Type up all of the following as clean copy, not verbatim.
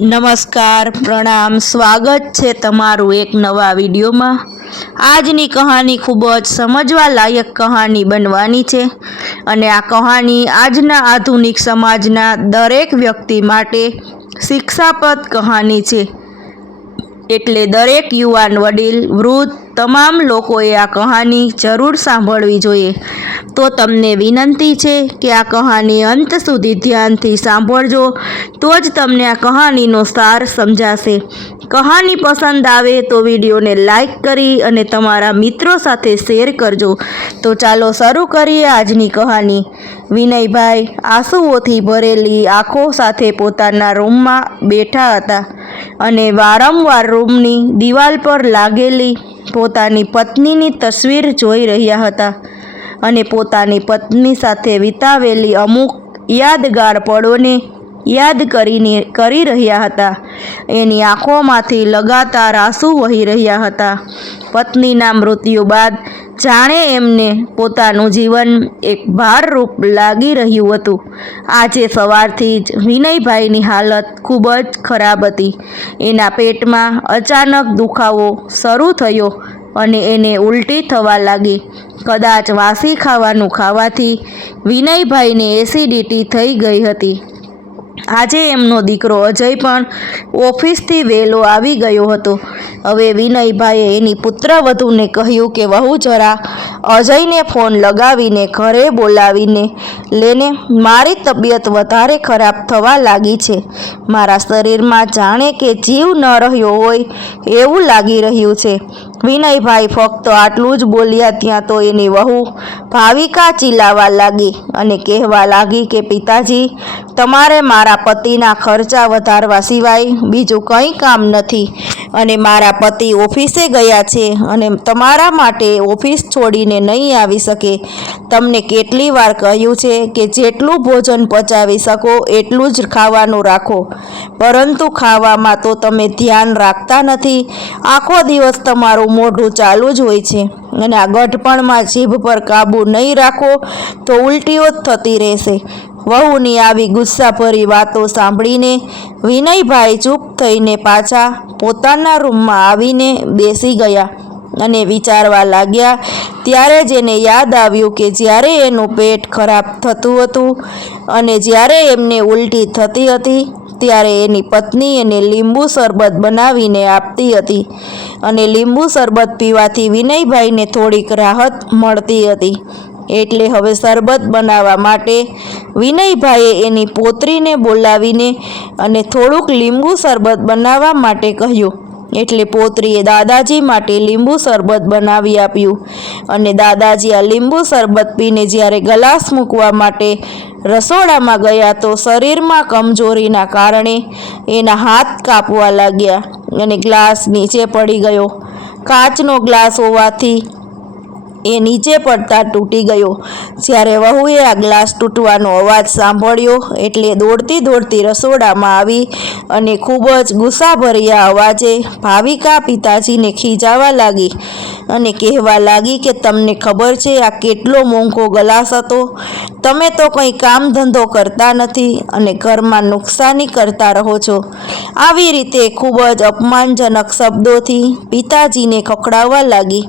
નમસ્કાર, પ્રણામ, સ્વાગત છે તમારું એક નવા વિડીયોમાં। આજની કહાની ખૂબ જ સમજવા લાયક કહાની બનવાની છે અને આ કહાની આજના આધુનિક સમાજના દરેક વ્યક્તિ માટે શિક્ષાપ્રદ કહાની છે। એટલે દરેક યુવાન, વડીલ, વૃદ્ધ તમામ લોકોએ આ કહાની જરૂર સાંભળવી જોઈએ। તો તમને વિનંતી છે કે આ કહાની અંત સુધી ધ્યાનથી સાંભળજો, તો જ તમને આ કહાનીનો સાર સમજાશે। કહાની પસંદ આવે તો વિડીયોને લાઈક કરી અને તમારા મિત્રો સાથે શેર કરજો। તો ચાલો શરૂ કરીએ આજની કહાની। વિનયભાઈ આંસુઓથી ભરેલી આંખો સાથે પોતાના રૂમમાં બેઠા હતા અને વારંવાર રૂમની દિવાલ પર લાગેલી પોતાની પત્નીની તસવીર જોઈ રહ્યા હતા અને પોતાની પત્ની સાથે વિતાવેલી અમુક યાદગાર પળોને યાદ કરી રહ્યા હતા। એની આંખોમાંથી લગાતાર આંસુ વહી રહ્યા હતા। પત્નીના મૃત્યુ બાદ જાણે એમને પોતાનું જીવન એક ભારરૂપ લાગી રહ્યું હતું। આજે સવારથી જ વિનયભાઈની હાલત ખૂબ જ ખરાબ હતી। એના પેટમાં અચાનક દુખાવો શરૂ થયો અને એને ઉલટી થવા લાગી। કદાચ વાસી ખાવાનું ખાવાથી વિનયભાઈને એસિડિટી થઈ ગઈ હતી। આજે એમનો દીકરો અજય પણ ઓફિસથી વહેલો આવી ગયો હતો। હવે વિનયભાઈએ એની પુત્રવધૂને કહ્યું કે વહુ જરા અજયને ફોન લગાવીને ઘરે બોલાવીને લેને, મારી તબિયત વધારે ખરાબ થવા લાગી છે। મારા શરીરમાં જાણે કે જીવ ન રહ્યો હોય એવું લાગી રહ્યું છે। વિનયભાઈ ફક્ત આટલું જ બોલ્યા ત્યાં તો એની વહુ ભાવિકા ચીલાવા લાગી અને કહેવા લાગી કે પિતાજી, તમારે મારા પતિના ખર્ચા વધારવા સિવાય બીજું કંઈ કામ નથી અને મારા પતિ ઓફિસે ગયા છે અને તમારા માટે ઓફિસ છોડીને નહીં આવી શકે। તમને કેટલી વાર કહ્યું છે કે જેટલું ભોજન પચાવી શકો એટલું જ ખાવાનું રાખો, પરંતુ ખાવામાં તો તમે ધ્યાન રાખતા નથી। આખો દિવસ તમારું મોઢું ચાલુ જ હોય છે અને આ ગઢપણમાં જીભ પર કાબૂ નહીં રાખો તો ઉલટીઓ જ થતી રહેશે। વહુની આવી ગુસ્સાભરી વાતો સાંભળીને વિનયભાઈ ચૂપ થઈને પાછા પોતાના રૂમમાં આવીને બેસી ગયા અને વિચારવા લાગ્યા। ત્યારે જ એને યાદ આવ્યું કે જ્યારે એનું પેટ ખરાબ થતું હતું અને જ્યારે એમને ઉલટી થતી હતી ત્યારે એની પત્ની એને લીંબુ શરબત બનાવીને આપતી હતી અને લીંબુ શરબત પીવાથી વિનયભાઈને થોડીક રાહત મળતી હતી। એટલે હવે શરબત બનાવવા માટે વિનયભાઈએ એની પૌત્રીને બોલાવીને અને થોડુંક લીંબુ શરબત બનાવવા માટે કહ્યું। એટલે પૌત્રીએ દાદાજી માટે લીંબુ શરબત બનાવી આપ્યું અને દાદાજી આ લીંબુ શરબત પીને જ્યારે ગ્લાસ મૂકવા માટે રસોડામાં ગયા તો શરીરમાં કમજોરીના કારણે એના હાથ કાપવા લાગ્યા અને ગ્લાસ નીચે પડી ગયો। કાચનો ગ્લાસ હોવાથી એ નીચે પડતા તૂટી ગયો। જ્યારે વહુએ આ ગ્લાસ તૂટવાનો અવાજ સાંભળ્યો એટલે દોડતી રસોડામાં આવી અને ખૂબ જ ગુસ્સાભર્યા અવાજે ભાવિકા પિતાજીને ખીજાવા લાગી અને કહેવા લાગી કે તમને ખબર છે આ કેટલો મોંઘો ગ્લાસ હતો? તમે તો કંઈ કામ ધંધો કરતા નથી અને ઘરમાં નુકસાની કરતા રહો છો। આવી રીતે ખૂબ જ અપમાનજનક શબ્દોથી પિતાજીને ખખડાવવા લાગી।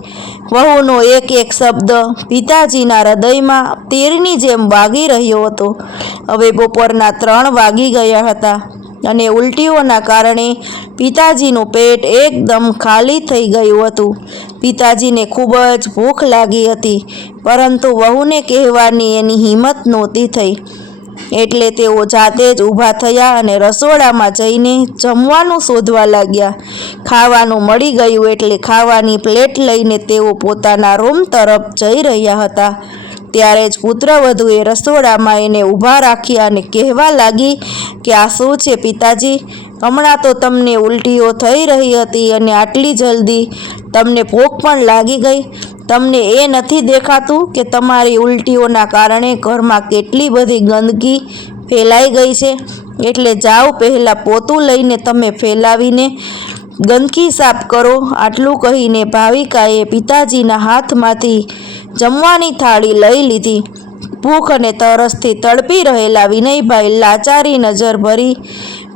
વહુનો એક એક શબ્દ પિતાજીના હૃદયમાં તીરની જેમ વાગી રહ્યો હતો। હવે બપોરના 3 વાગી ગયા હતા અને ઉલટીઓના કારણે પિતાજીનું પેટ એકદમ ખાલી થઈ ગયું હતું। પિતાજીને ખૂબ જ ભૂખ લાગી હતી, પરંતુ વહુને કહેવાની એની હિંમત નહોતી થઈ। એટલે તેઓ જાતે જ ઊભા થયા અને રસોડામાં જઈને જમવાનું શોધવા લાગ્યા। ખાવાનું મળી ગયું એટલે ખાવાની પ્લેટ લઈને તેઓ પોતાના રૂમ તરફ જઈ રહ્યા હતા। ત્યારે જ પુત્રવધૂએ રસોડામાં એને ઊભા રાખ્યા અને કહેવા લાગી કે આ શું છે પિતાજી? હમણાં તો તમને ઉલટીઓ થઈ રહી હતી અને આટલી જલ્દી તમને ભૂખ પણ લાગી ગઈ। તમને એ નથી દેખાતું કે તમારી ઉલટીઓના કારણે ઘરમાં કેટલી બધી ગંદકી ફેલાઈ ગઈ છે? એટલે જાઓ, પહેલાં પોતું લઈને તમે ફેલાવીને ગંદકી સાફ કરો। આટલું કહીને ભાવિકાએ પિતાજીના હાથમાંથી જમવાની થાળી લઈ લીધી। ભૂખ અને તરસથી તડપી રહેલા વિનયભાઈ લાચારી નજર ભરી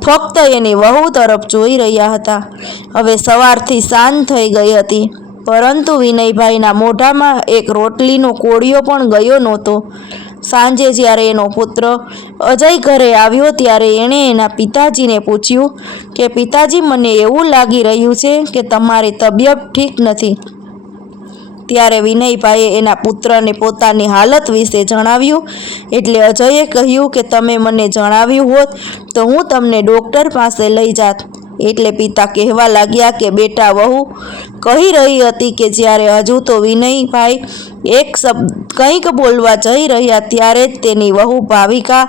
ફક્ત એની વહુ તરફ જોઈ રહ્યા હતા. હવે સવારથી સાંજ થઈ ગઈ હતી, પરંતુ વિનયભાઈના મોઢામાં એક રોટલીનો કોળિયો પણ ગયો નહોતો. સાંજે જ્યારે એનો પુત્ર અજય ઘરે આવ્યો ત્યારે એણે એના પિતાજીને પૂછ્યું કે પિતાજી, મને એવું લાગી રહ્યું છે કે તમારી તબિયત ઠીક નથી. ત્યારે વિનયભાઈએ એના પુત્રને પોતાની હાલત વિશે જણાવ્યું. એટલે અજયે કહ્યું કે તમે મને જણાવ્યું હોત તો હું તમને ડૉક્ટર પાસે લઈ જાત. એટલે પિતા કહેવા લાગ્યા કે બેટા, વહુ કહી રહી હતી કે જ્યારે હજુ તો વિનયભાઈ એક શબ્દ કંઈક બોલવા જઈ રહ્યા ત્યારે જ તેની વહુ ભાવિકા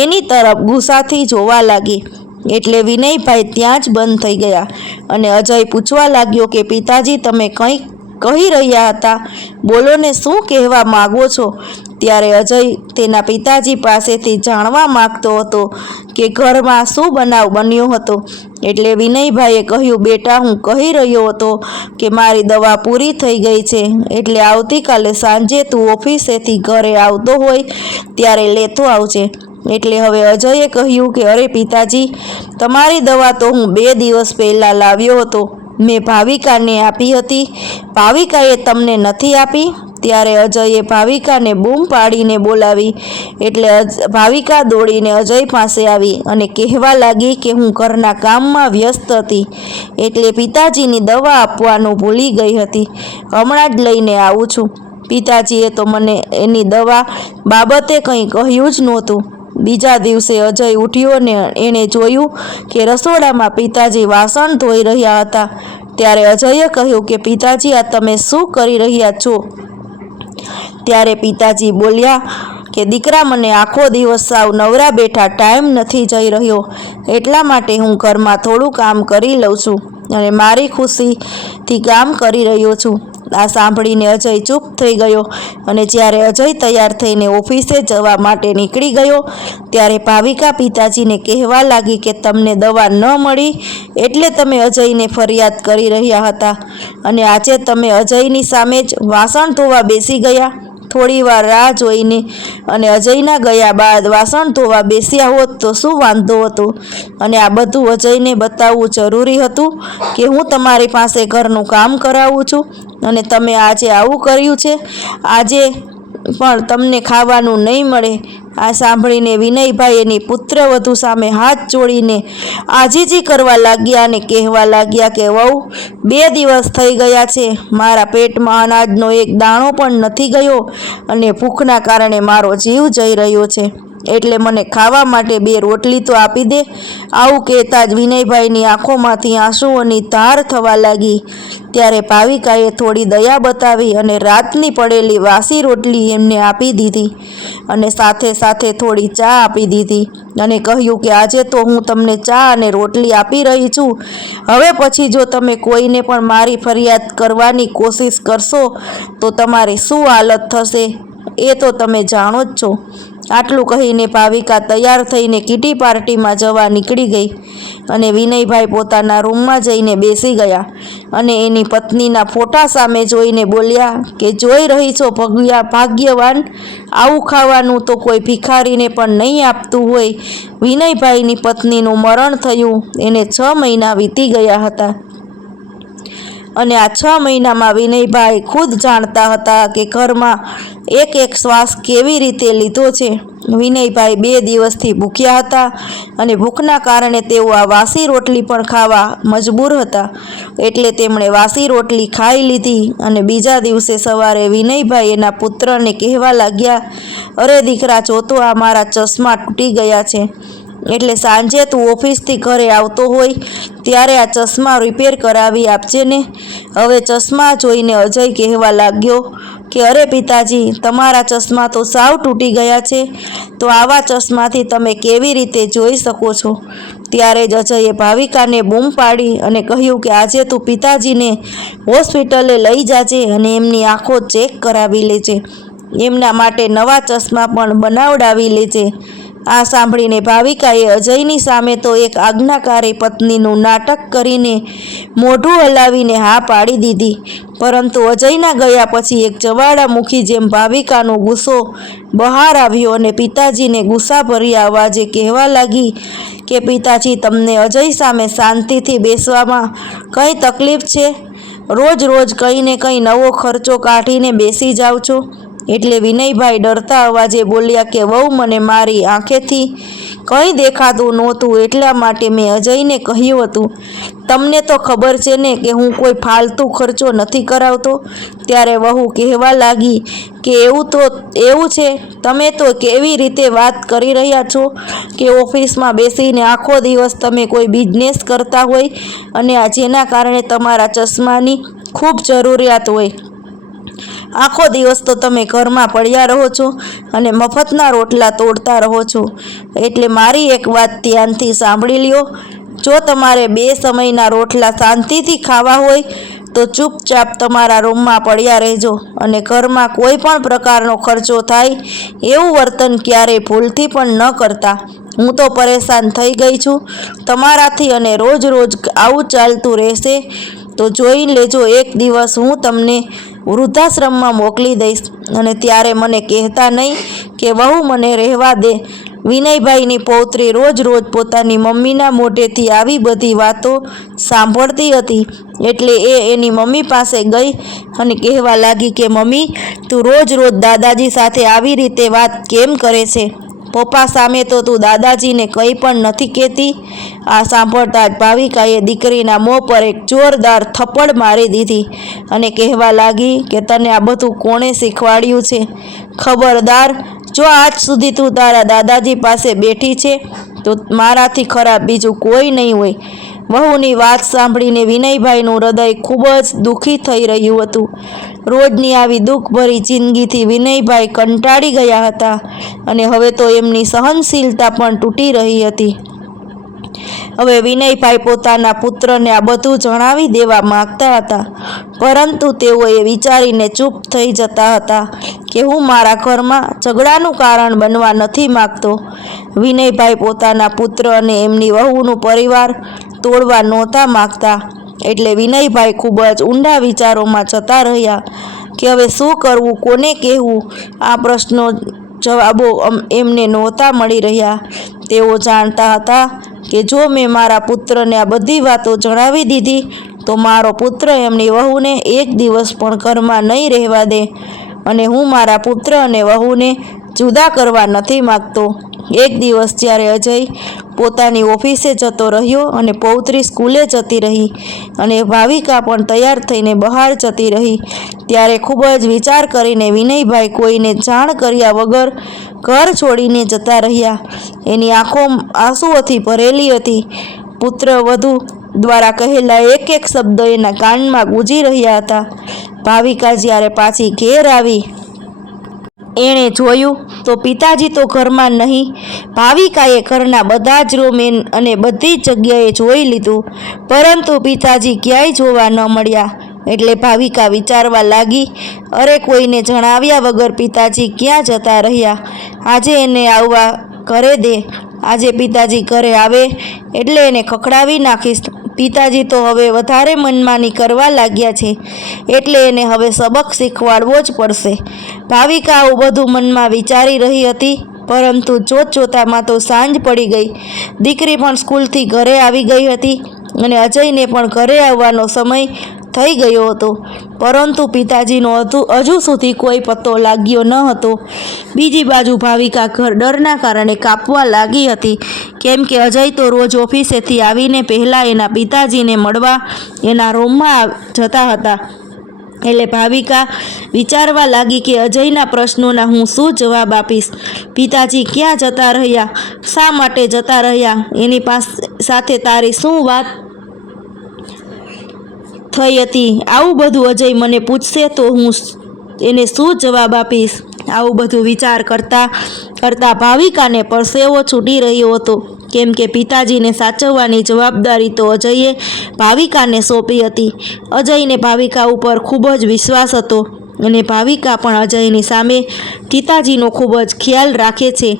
એની તરફ ગુસ્સાથી જોવા લાગી. એટલે વિનયભાઈ ત્યાં જ બંધ થઈ ગયા અને અજય પૂછવા લાગ્યો કે પિતાજી, તમે કંઈક કહી રહ્યા હતા, બોલો ને, શું કહેવા માગો છો? ત્યારે અજય તેના પિતાજી પાસેથી જાણવા માંગતો હતો કે ઘરમાં શું બનાવ બન્યો હતો. એટલે વિનયભાઈએ કહ્યું, બેટા, હું કહી રહ્યો હતો કે મારી દવા પૂરી થઈ ગઈ છે, એટલે આવતીકાલે સાંજે તું ઓફિસેથી ઘરે આવતો હોય ત્યારે લેતો આવજે. એટલે હવે અજયે કહ્યું કે અરે પિતાજી, તમારી દવા તો હું 2 દિવસ પહેલાં લાવ્યો હતો, મેં ભાવિકાને આપી હતી, ભાવિકાએ તમને નથી આપી? ત્યારે અજયે ભાવિકાને બૂમ પાડીને બોલાવી. એટલે ભાવિકા દોડીને અજય પાસે આવી અને કહેવા લાગી કે હું ઘરના કામમાં વ્યસ્ત હતી, એટલે પિતાજીની દવા આપવાનું ભૂલી ગઈ હતી, હમણાં જ લઈને આવું છું. પિતાજીએ તો મને એની દવા બાબતે કંઈ કહ્યું જ નહોતું. બીજા દિવસે અજય ઉઠ્યો ને એણે જોયું કે રસોડામાં પિતાજી વાસણ ધોઈ રહ્યા હતા. ત્યારે અજયે કહ્યું કે પિતાજી, આ તમે શું કરી રહ્યા છો? ત્યારે પિતાજી બોલ્યા કે દીકરા, મને આખો દિવસ સાવ નવરા બેઠા ટાઈમ નથી જઈ રહ્યો, એટલા માટે હું ઘરમાં થોડું કામ કરી લઉં છું અને મારી ખુશીથી કામ કરી રહ્યો છું. આ સાંભળીને અજય ચૂપ થઈ ગયો અને જ્યારે અજય તૈયાર થઈને ઓફિસે જવા માટે નીકળી ગયો ત્યારે ભાવિકા પિતાજીને કહેવા લાગી કે તમને દવા ન મળી એટલે તમે અજયને ફરિયાદ કરી રહ્યા હતા અને આજે તમે અજયની સામે જ વાસણ ધોવા બેસી ગયા. થોડી વાર રાહ જોઈને અને અજયના ગયા બાદ વાસણ ધોવા બેસ્યા હોત તો શું વાંધો હતો? અને આ બધું અજયને બતાવવું જરૂરી હતું કે હું તમારી પાસે ઘરનું કામ કરાવું છું અને તમે આજે આવું કર્યું છે? આજે પણ તમને ખાવાનું નહીં મળે. આ સાંભળીને વિનયભાઈ એની પુત્રવધુ સામે હાથ જોડીને આજીજી કરવા લાગ્યા અને કહેવા લાગ્યા કે વહુ, 2 દિવસ થઈ ગયા છે, મારા પેટમાં અનાજનો એક દાણો પણ નથી ગયો અને ભૂખના કારણે મારો જીવ જઈ રહ્યો છે, એટલે મને ખાવા માટે 2 રોટલી તો આપી દે. આવું કહેતા જ વિનયભાઈની આંખોમાંથી આંસુઓની ધાર થવા લાગી. ત્યારે ભાવિકાએ થોડી દયા બતાવી અને રાતની પડેલી વાસી રોટલી એમને આપી દીધી અને સાથે સાથે થોડી ચા આપી દીધી અને કહ્યું કે આજે તો હું તમને ચા અને રોટલી આપી રહી છું, હવે પછી જો તમે કોઈને પણ મારી ફરિયાદ કરવાની કોશિશ કરશો તો તમારી શું હાલત થશે એ તો તમે જાણો જ છો. આટલું કહીને ભાવિકા તૈયાર થઈને કીટી પાર્ટીમાં જવા નીકળી ગઈ અને વિનયભાઈ પોતાના રૂમમાં જઈને બેસી ગયા અને એની પત્નીના ફોટા સામે જોઈને બોલ્યા કે જોઈ રહી છો ભાગ્યવાન, આવું ખાવાનું તો કોઈ ભિખારીને પણ નહીં આપતું હોય. વિનયભાઈની પત્નીનું મરણ થયું એને 6 મહિના વીતી ગયા હતા અને આ 6 મહિનામાં વિનયભાઈ ખુદ જાણતા હતા કે ઘરમાં એક શ્વાસ કેવી રીતે લીધો છે. વિનયભાઈ 2 દિવસથી ભૂખ્યા હતા અને ભૂખના કારણે તેઓ આ વાસી રોટલી પણ ખાવા મજબૂર હતા, એટલે તેમણે વાસી રોટલી ખાઈ લીધી અને બીજા દિવસે સવારે વિનયભાઈ એના પુત્રને કહેવા લાગ્યા, અરે દીકરા, જોતો આ મારા ચશ્મા તૂટી ગયા છે, એટલે સાંજે તું ઓફિસથી ઘરે આવતો હોય ત્યારે આ ચશ્મા રિપેર કરાવી આપજે ને. હવે ચશ્મા જોઈને અજય કહેવા લાગ્યો કે અરે પિતાજી, તમારા ચશ્મા તો સાવ તૂટી ગયા છે, તો આવા ચશ્માથી તમે કેવી રીતે જોઈ શકો છો? ત્યારે જ અજયે ભાવિકાને બૂમ પાડી અને કહ્યું કે આજે તું પિતાજીને હોસ્પિટલે લઈ જાજે અને એમની આંખો ચેક કરાવી લેજે, એમના માટે નવા ચશ્મા પણ બનાવડાવી લેજે. આ સાંભળીને ભાવિકાએ અજયની સામે તો એક આજ્ઞાકારી પત્નીનું નાટક કરીને મોઢું હલાવીને હા પાડી દીધી, પરંતુ અજયના ગયા પછી એક જવાળામુખી જેમ ભાવિકાનો ગુસ્સો બહાર આવ્યો અને પિતાજીને ગુસ્સાભર્યા અવાજે કહેવા લાગી કે પિતાજી, તમને અજય સામે શાંતિથી બેસવામાં કંઈ તકલીફ છે? રોજ રોજ કંઈ ને કંઈ નવો ખર્ચો કાઢીને બેસી જાઓ છો? એટલે વિનયભાઈ ડરતા અવાજે બોલ્યા કે વહુ, મને મારી આંખેથી કંઈ દેખાતું નહોતું, એટલા માટે મેં અજયને કહ્યું હતું. તમને તો ખબર છે ને કે હું કોઈ ફાલતુ ખર્ચો નથી કરાવતો. ત્યારે વહુ કહેવા લાગી કે એવું છે? તમે તો કેવી રીતે વાત કરી રહ્યા છો કે ઓફિસમાં બેસીને આખો દિવસ તમે કોઈ બિઝનેસ કરતા હોય અને જેના કારણે તમારા ચશ્માની ખૂબ જરૂરિયાત હોય. આખો દિવસ તો તમે ઘરમાં પડ્યા રહો છો અને મફતના રોટલા તોડતા રહો છો. એટલે મારી એક વાત ધ્યાનથી સાંભળી લ્યો. જો તમારે 2 સમયના રોટલા શાંતિથી ખાવા હોય તો ચૂપચાપ તમારા રૂમમાં પડ્યા રહેજો અને ઘરમાં કોઈ પણ પ્રકારનો ખર્ચો થાય એવું વર્તન ક્યારેય ભૂલથી પણ ન કરતા. હું તો પરેશાન થઈ ગઈ છું તમારાથી, અને રોજ રોજ આવું ચાલતું રહેશે તો જોઈ લેજો, એક દિવસ હું તમને વૃદ્ધાશ્રમમાં મોકલી દઈશ અને ત્યારે મને કહેતા નહીં કે વહુ, મને રહેવા દે. વિનયભાઈની પૌત્રી રોજ રોજ પોતાની મમ્મીના મોઢેથી આવી બધી વાતો સાંભળતી હતી, એટલે એની મમ્મી પાસે ગઈ અને કહેવા લાગી કે મમ્મી, તું રોજ રોજ દાદાજી સાથે આવી રીતે વાત કેમ કરે છે? પપ્પા સામે તો તું દાદાજીને કંઈ પણ નથી કહેતી. આ સાંભળતા જ ભાવિકાએ દીકરીના મોં પર એક જોરદાર થપ્પડ મારી દીધી અને કહેવા લાગી કે તને આ બધું કોણે શીખવાડ્યું છે? ખબરદાર, જો આજ સુધી તું તારા દાદાજી પાસે બેઠી છે તો મારાથી ખરાબ બીજું કોઈ નહીં હોય. વહુની વાત સાંભળીને વિનયભાઈનું હૃદય ખૂબ જ દુઃખી થઈ રહ્યું હતું. રોજની આવી દુઃખભરી જિંદગીથી વિનયભાઈ કંટાળી ગયા હતા અને હવે તો એમની સહનશીલતા પણ તૂટી રહી હતી. હવે વિનયભાઈ પોતાના પુત્રને આ બધું જણાવી દેવા માંગતા હતા, પરંતુ તેઓ એ વિચારીને ચૂપ થઈ જતા હતા કે હું મારા ઘરમાં ઝઘડાનું કારણ બનવા નથી માંગતો. વિનયભાઈ પોતાના પુત્ર અને એમની વહુનું પરિવાર તોડવા નહોતા માંગતા, એટલે વિનયભાઈ ખૂબ જ ઊંડા વિચારોમાં જતા રહ્યા કે હવે શું કરવું, કોને કહેવું. આ પ્રશ્નો જવાબો એમને નહોતા મળી રહ્યા. તેઓ જાણતા હતા કે જો મેં મારા પુત્રને આ બધી વાતો જણાવી દીધી તો મારો પુત્ર એમની વહુને એક દિવસ પણ ઘરમાં નહીં રહેવા દે, અને હું મારા પુત્ર અને વહુને જુદા કરવા નથી માગતો. એક દિવસ જ્યારે અજય પોતાની ઓફિસે જતો રહ્યો અને પૌત્રી સ્કૂલે જતી રહી અને ભાવિકા પણ તૈયાર થઈને બહાર જતી રહી, ત્યારે ખૂબ જ વિચાર કરીને વિનયભાઈ કોઈને જાણ કર્યા વગર ઘર છોડીને જતા રહ્યા. એની આંખો આંસુઓથી ભરેલી હતી. પુત્ર વધુ દ્વારા કહેલા એક એક શબ્દ એના કાનમાં ગૂંજી રહ્યા હતા. ભાવિકા જ્યારે પાછી ઘેર આવી, એણે જોયું તો પિતાજી તો ઘરમાં નહીં. ભાવિકાએ ઘરના બધા જ રૂમ અને બધી જ જગ્યાએ જોઈ લીધું, પરંતુ પિતાજી ક્યાંય જોવા ન મળ્યા. એટલે ભાવિકા વિચારવા લાગી, અરે, કોઈને જણાવ્યા વગર પિતાજી ક્યાં જતા રહ્યા? આજે એને આવવા ઘરે દે. આજે પિતાજી ઘરે આવે એટલે એને ખખડાવી નાખીશ. પિતાજી તો હવે વધારે મનમાની કરવા લાગ્યા છે, એટલે એને હવે સબક શીખવાડવો જ પડશે. ભાવિકા આવું બધું મનમાં વિચારી રહી હતી, પરંતુ જોતજોતામાં તો સાંજ પડી ગઈ. દીકરી પણ સ્કૂલથી ઘરે આવી ગઈ હતી અને અજયને પણ ઘરે આવવાનો સમય થઈ ગયો હતો, પરંતુ પિતાજીનો હજુ સુધી કોઈ પત્તો લાગ્યો ન હતો. બીજી બાજુ ભાવિકા ડરના કારણે કાપવા લાગી હતી, કેમ કે અજય તો રોજ ઓફિસેથી આવીને પહેલાં એના પિતાજીને મળવા એના રૂમમાં જતા હતા. એટલે ભાવિકા વિચારવા લાગી કે અજયના પ્રશ્નોના હું શું જવાબ આપીશ? પિતાજી ક્યાં જતા રહ્યા? શા માટે જતા રહ્યા? એની સાથે તારી શું વાત થઈ હતી? આવું બધું અજય મને પૂછશે તો હું એને શું જવાબ આપીશ? આવું બધું વિચાર કરતા ભાવિકાને પરસેવો છૂટી રહ્યો હતો, કેમ કે પિતાજીને સાચવવાની જવાબદારી તો અજયે ભાવિકાને સોંપી હતી. અજયને ભાવિકા ઉપર ખૂબ જ વિશ્વાસ હતો, અને ભાવિકા પણ અજયની સામે પિતાજીનો ખૂબ જ ખ્યાલ રાખે છે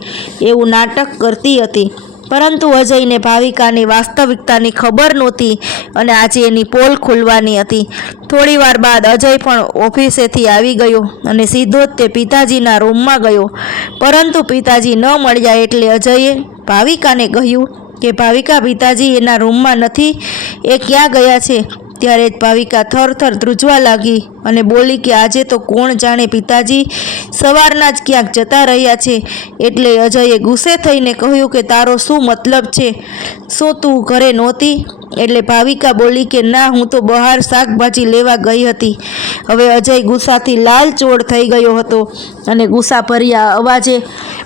એવું નાટક કરતી હતી. પરંતુ અજયને ભાવિકાની વાસ્તવિકતાની ખબર નહોતી અને આજે એની પોલ ખુલવાની હતી. થોડી વાર બાદ અજય પણ ઓફિસેથી આવી ગયો અને સીધો જ તે પિતાજીના રૂમમાં ગયો. પરંતુ પિતાજી ન મળ્યા એટલે અજયે ભાવિકાને કહ્યું કે ભાવિકા, પિતાજી એના રૂમમાં નથી, એ ક્યાં ગયા છે? ત્યારે જ ભાવિકા થરથર ધ્રુજવા લાગી અને બોલી કે આજે તો કોણ જાણે પિતાજી સવારના જ ક્યાંક જતા રહ્યા છે. એટલે અજયે ગુસ્સે થઈને કહ્યું કે તારો શું મતલબ છે? શું તું ઘરે નહોતી? એટલે ભાવિકા બોલી કે ના, હું તો બહાર શાકભાજી લેવા ગઈ હતી. હવે અજય ગુસ્સાથી લાલચોળ થઈ ગયો હતો અને ગુસ્સા ભર્યા અવાજે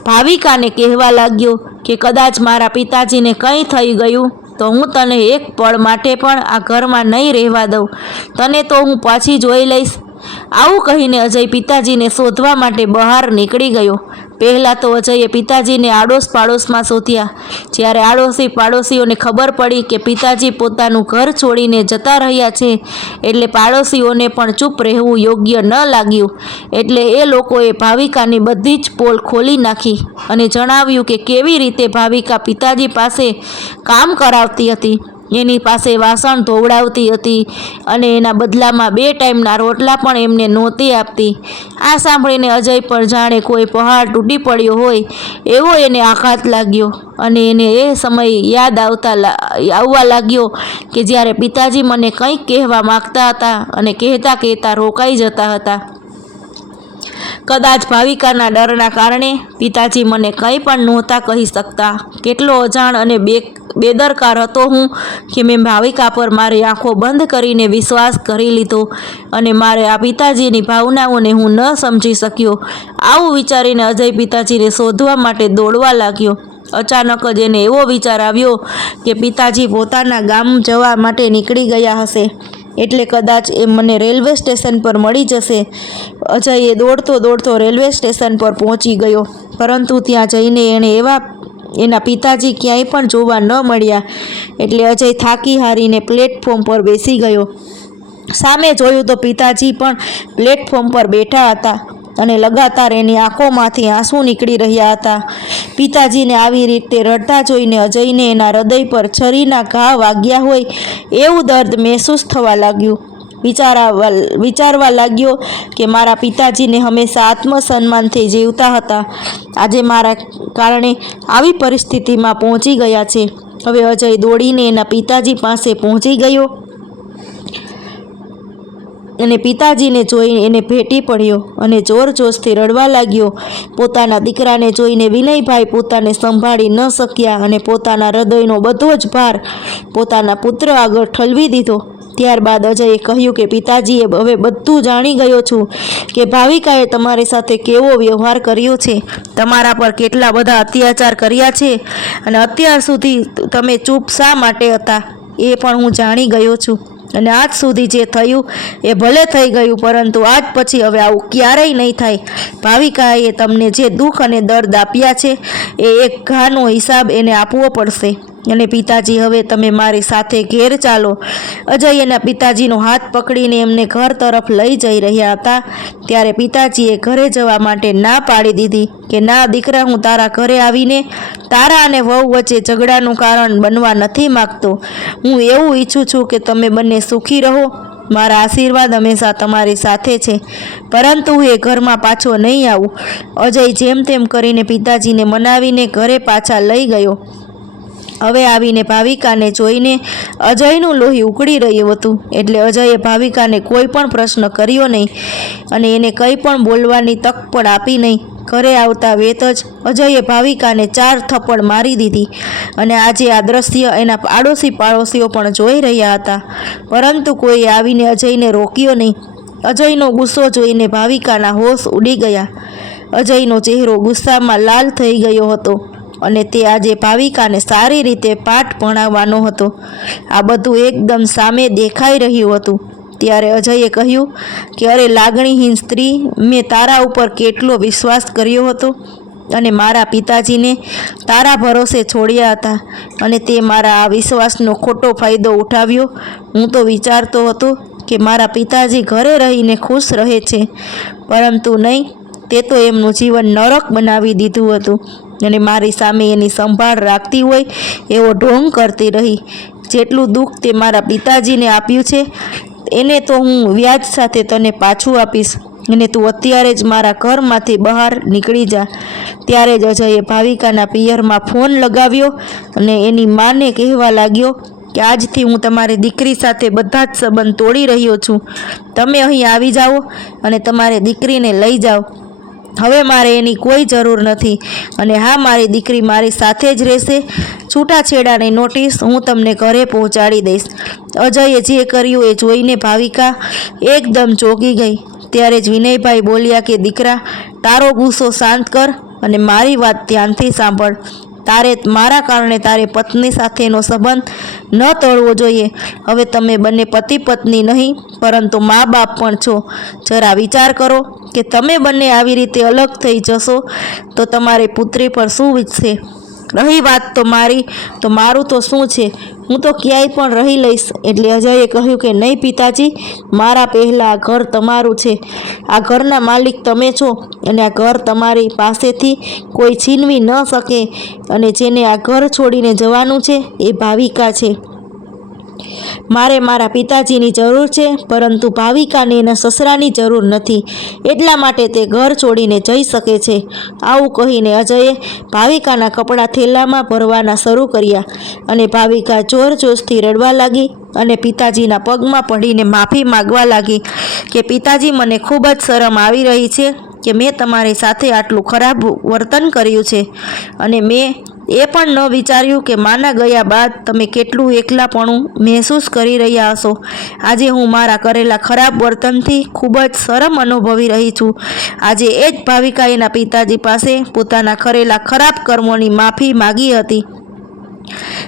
ભાવિકાને કહેવા લાગ્યો કે કદાચ મારા પિતાજીને કંઈ થઈ ગયું તો હું તને એક પળ માટે પણ આ ઘરમાં નહીં રહેવા દઉં. તને તો હું પાછી જોઈ લઈશ. આવું કહીને અજય પિતાજીને શોધવા માટે બહાર નીકળી ગયો. પહેલાં તો અજયે પિતાજીને આડોશ પાડોશમાં શોધ્યા. જ્યારે આડોશી પાડોશીઓને ખબર પડી કે પિતાજી પોતાનું ઘર છોડીને જતા રહ્યા છે એટલે પાડોશીઓને પણ ચૂપ રહેવું યોગ્ય ન લાગ્યું. એટલે એ લોકોએ ભાવિકાની બધી જ પોલ ખોલી નાખી અને જણાવ્યું કે કેવી રીતે ભાવિકા પિતાજી પાસે કામ કરાવતી હતી, એની પાસે વાસણ ધોવડાવતી હતી અને એના બદલામાં 2 ટાઈમના રોટલા પણ એમને નહોતી આપતી. આ સાંભળીને અજય પણ જાણે કોઈ પહાડ તૂટી પડ્યો હોય એવો એને આઘાત લાગ્યો અને એને એ સમય યાદ આવવા લાગ્યો કે જ્યારે પિતાજી મને કંઈક કહેવા માગતા હતા અને કહેતા રોકાઈ જતા હતા. કદાચ ભાવિકાના ડરના કારણે પિતાજી મને કંઈ પણ નહોતા કહી શકતા. કેટલો અજાણ અને બેદરકાર હતો હું કે મેં ભાવિકા પર મારી આંખો બંધ કરીને વિશ્વાસ કરી લીધો અને મારે આ પિતાજીની ભાવનાઓને હું ન સમજી શક્યો. આવું વિચારીને અજય પિતાજીને શોધવા માટે દોડવા લાગ્યો. અચાનક જ એને એવો વિચાર આવ્યો કે પિતાજી પોતાના ગામ જવા માટે નીકળી ગયા હશે એટલે કદાચ એ મને રેલવે સ્ટેશન પર મળી જશે. અજયે દોડતો રેલવે સ્ટેશન પર પહોંચી ગયો. પરંતુ ત્યાં જઈને એના પિતાજી ક્યાંય પણ જોવા ન મળ્યા. એટલે અજય થાકી હારીને પ્લેટફોર્મ પર બેસી ગયો. સામે જોયું તો પિતાજી પણ પ્લેટફોર્મ પર બેઠા હતા અને લગાતાર એની આંખોમાંથી આંસુ નીકળી રહ્યા હતા. પિતાજીને આવી રીતે રડતા જોઈને અજયને એના હૃદય પર છરીના ઘા વાગ્યા હોય એવું દર્દ મહેસૂસ થવા લાગ્યું. વિચારવા લાગ્યો કે મારા પિતાજીને હંમેશા આત્મસન્માનથી જીવતા હતા, આજે મારા કારણે આવી પરિસ્થિતિમાં પહોંચી ગયા છે. હવે અજય દોડીને એના પિતાજી પાસે પહોંચી ગયો અને પિતાજીને જોઈને એને ભેટી પડ્યો અને જોરજોશથી રડવા લાગ્યો. પોતાના દીકરાને જોઈને વિનયભાઈ પોતાને સંભાળી ન શક્યા અને પોતાના હૃદયનો બધો જ ભાર પોતાના પુત્ર આગળ ઠલવી દીધો. ત્યારબાદ અજયે કહ્યું કે પિતાજીએ હવે બધું જાણી ગયો છું કે ભાવિકાએ તમારી સાથે કેવો વ્યવહાર કર્યો છે, તમારા પર કેટલા બધા અત્યાચાર કર્યા છે અને અત્યાર સુધી તમે ચૂપ શા માટે હતા એ પણ હું જાણી ગયો છું. અને આજ સુધી જે થયું એ ભલે થઈ ગયું, પરંતુ આજ પછી હવે આવું ક્યારેય નહીં થાય. ભાવિકાએ તમને જે દુઃખ અને દર્દ આપ્યા છે એ એક ઘાનો હિસાબ એને આપવો પડશે. અને પિતાજી, હવે તમે મારી સાથે ઘેર ચાલો. અજય એના પિતાજીનો હાથ પકડીને એમને ઘર તરફ લઈ જઈ રહ્યા હતા ત્યારે પિતાજીએ ઘરે જવા માટે ના પાડી દીધી કે ના દીકરા, હું તારા ઘરે આવીને તારા અને વહુ વચ્ચે ઝઘડાનું કારણ બનવા નથી માગતો. હું એવું ઈચ્છું છું કે તમે બંને સુખી રહો. મારા આશીર્વાદ હંમેશા તમારી સાથે છે, પરંતુ હું એ ઘરમાં પાછો નહીં આવું. અજય જેમ તેમ કરીને પિતાજીને મનાવીને ઘરે પાછા લઈ ગયો. હવે આવીને ભાવિકાને જોઈને અજયનું લોહી ઉકળી રહ્યું હતું. એટલે અજયે ભાવિકાને કોઈ પણ પ્રશ્ન કર્યો નહીં અને એને કંઈ પણ બોલવાની તક પણ આપી નહીં. ઘરે આવતા વેત જ અજયે ભાવિકાને 4 થપ્પડ મારી દીધી અને આજે આ દ્રશ્ય એના પાડોશીઓ પણ જોઈ રહ્યા હતા, પરંતુ કોઈએ આવીને અજયને રોક્યો નહીં. અજયનો ગુસ્સો જોઈને ભાવિકાના હોશ ઉડી ગયા. અજયનો ચહેરો ગુસ્સામાં લાલ થઈ ગયો હતો અને તે આજે ભાવિકાને સારી રીતે પાઠ ભણાવવાનો હતો. આ બધું એકદમ સામે દેખાઈ રહ્યું હતું. ત્યારે અજયે કહ્યું કે અરે લાગણીહીન સ્ત્રી, મેં તારા ઉપર કેટલો વિશ્વાસ કર્યો હતો અને મારા પિતાજીને તારા ભરોસે છોડ્યા હતા અને તે મારા આ વિશ્વાસનો ખોટો ફાયદો ઉઠાવ્યો. હું તો વિચારતો હતો કે મારા પિતાજી ઘરે રહીને ખુશ રહે છે, પરંતુ નહીં, તે તો એમનું જીવન નરક બનાવી દીધું હતું અને મારી સામે એની સંભાળ રાખતી હોય એવો ઢોંગ કરતી રહી. જેટલું દુઃખ તે મારા પિતાજીને આપ્યું છે એને તો હું વ્યાજ સાથે તને પાછું આપીશ અને તું અત્યારે જ મારા ઘરમાંથી બહાર નીકળી જા. ત્યારે જ અજયે ભાવિકાના પિયરમાં ફોન લગાવ્યો અને એની માને કહેવા લાગ્યો કે આજથી હું તમારી દીકરી સાથે બધા જ સંબંધ તોડી રહ્યો છું. તમે અહીં આવી જાઓ અને તમારી દીકરીને લઈ જાઓ. હવે મારે એની કોઈ જરૂર નથી અને હા, મારી દીકરી મારી સાથે જ રહેશે. છૂટાછેડાની નોટિસ હું તમને ઘરે પહોંચાડી દઈશ. અજયે જે કર્યું એ જોઈને ભાવિકા એકદમ ચોંકી ગઈ. ત્યારે જ વિનયભાઈ બોલ્યા કે દીકરા, તારો ગુસ્સો શાંત કર અને મારી વાત ધ્યાનથી સાંભળ. તારે મારા કારણે તારે પત્ની સાથેનો સંબંધ ન તોડવો જોઈએ. હવે તમે બંને પતિ પત્ની નહીં પરંતુ મા બાપ પણ છો. જરા વિચાર કરો કે તમે બંને આવી રીતે અલગ થઈ જશો તો તમારી પુત્રી પર શું વીતશે. રહી વાત તો મારી, તો મારું તો શું છે, હું તો ક્યાંય પણ રહી લઈશ. એટલે અજયે કહ્યું કે નહીં પિતાજી, મારા પહેલાં આ ઘર તમારું છે. આ ઘરના માલિક તમે છો અને આ ઘર તમારી પાસેથી કોઈ છીનવી ન શકે અને જેને આ ઘર છોડીને જવાનું છે એ ભાવિકા છે. મારે મારા પિતાજીની જરૂર છે પરંતુ ભાવિકાને એના સસરાની જરૂર નથી, એટલા માટે તે ઘર છોડીને જઈ શકે છે. આવું કહીને અજયે ભાવિકાના કપડાં થેલામાં ભરવાના શરૂ કર્યા અને ભાવિકા જોરજોશથી રડવા લાગી અને પિતાજીના પગમાં પડીને માફી માગવા લાગી કે પિતાજી, મને ખૂબ જ શરમ આવી રહી છે કે મેં તમારી સાથે આટલું ખરાબ વર્તન કર્યું છે અને મેં એ પણ ન વિચાર્યું કે માના ગયા બાદ તમે કેટલું એકલાપણું મહેસૂસ કરી રહ્યા હશો. આજે હું મારા કરેલા ખરાબ વર્તનથી ખૂબ જ શરમ અનુભવી રહી છું. આજે એ જ ભાવિકા એના પિતાજી પાસે પોતાના કરેલા ખરાબ કર્મોની માફી માગી હતી.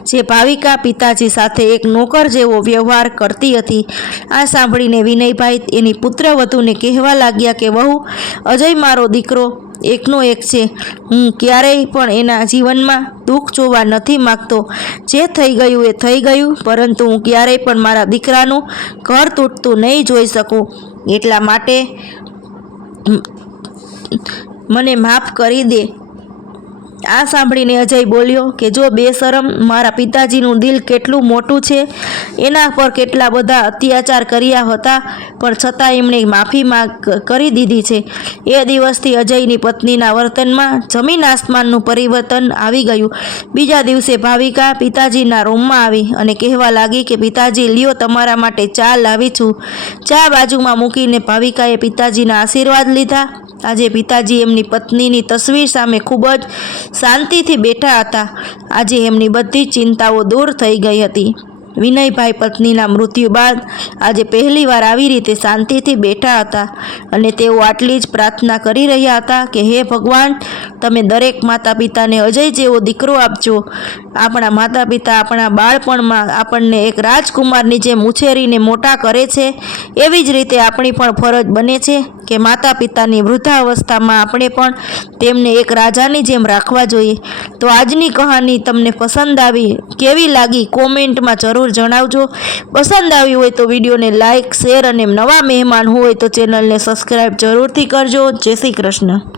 જે ભાવિકા પિતાજી સાથે એક નોકર જેવો વ્યવહાર કરતી હતી. આ સાંભળીને વિનયભાઈ એની પુત્રવધૂને કહેવા લાગ્યા કે વહુ, અજય મારો દીકરો એકનો એક છે. હું ક્યારેય પણ એના જીવનમાં દુઃખ જોવા નથી માગતો. જે થઈ ગયું એ થઈ ગયું, પરંતુ હું ક્યારેય પણ મારા દીકરાનું ઘર તૂટતું નહીં જોઈ શકું. એટલા માટે મને માફ કરી દે. આ સાંભળીને અજય બોલ્યો કે જો બેશરમ, મારા પિતાજીનું દિલ કેટલું મોટું છે, એના પર કેટલા બધા અત્યાચાર કર્યા હતા પણ છતાં એમણે માફી કરી દીધી છે. એ દિવસથી અજયની પત્નીના વર્તનમાં જમીન આસમાનનું પરિવર્તન આવી ગયું. બીજા દિવસે ભાવિકા પિતાજીના રૂમમાં આવી અને કહેવા લાગી કે પિતાજી, લ્યો તમારા માટે ચા લાવી છું. ચા બાજુમાં મૂકીને ભાવિકાએ પિતાજીના આશીર્વાદ લીધા. આજે પિતાજી એમની પત્નીની તસવીર સામે ખૂબ જ શાંતિથી બેઠા હતા. આજે એમની બધી ચિંતાઓ દૂર થઈ ગઈ હતી. વિનયભાઈ પત્નીના મૃત્યુ બાદ આજે પહેલીવાર આવી રીતે શાંતિથી બેઠા હતા અને તેઓ આટલી જ પ્રાર્થના કરી રહ્યા હતા કે હે ભગવાન, તમે દરેક માતા પિતાને અજય જેવો દીકરો આપજો. આપણા માતા પિતા આપણા બાળપણમાં આપણને એક રાજકુમારની જેમ ઉછેરીને મોટા કરે છે, એવી જ રીતે આપણી પણ ફરજ બને છે કે માતા પિતાની વૃદ્ધાવસ્થામાં આપણે પણ તેમને એક રાજાની જેમ રાખવા જોઈએ. તો આજની કહાની તમને પસંદ આવી, કેવી લાગી, કોમેન્ટમાં જરૂર જણાવજો. પસંદ આવી હોય તો વિડીયોને લાઇક, શેર અને નવા મહેમાન હોય તો ચેનલને સબસ્ક્રાઈબ જરૂરથી કરજો. જય શ્રી કૃષ્ણ.